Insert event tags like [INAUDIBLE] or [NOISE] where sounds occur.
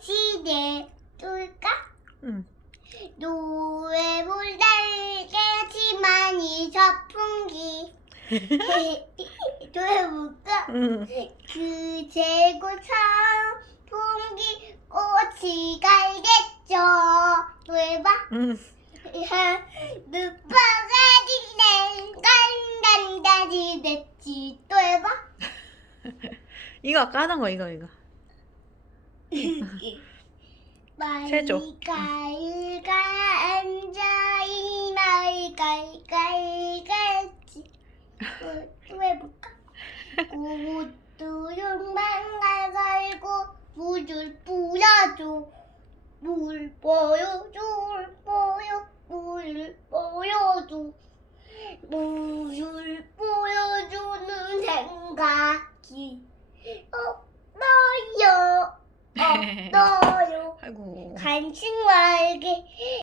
시대 뚫까? 응. 노래 불달개지만 이 저풍기 [LAUGHS] 노래 볼까? 응. 그 재고처럼 풍기 꽃이 갈겠죠 노래 봐 응. 무퍼가지는 간단다지 됐지 또 해봐 이거 아까 하던 거 이거 이거. 세조. 말갈가 앉아 이 말갈갈갈지 또 해볼까? 꽃두lum만 갈갈고 물을 뿌려줘 물 보여줘 물 보여 물 보여줘 물을 보여주는 생각이 없어요 없어요. 아이고. 간식 말게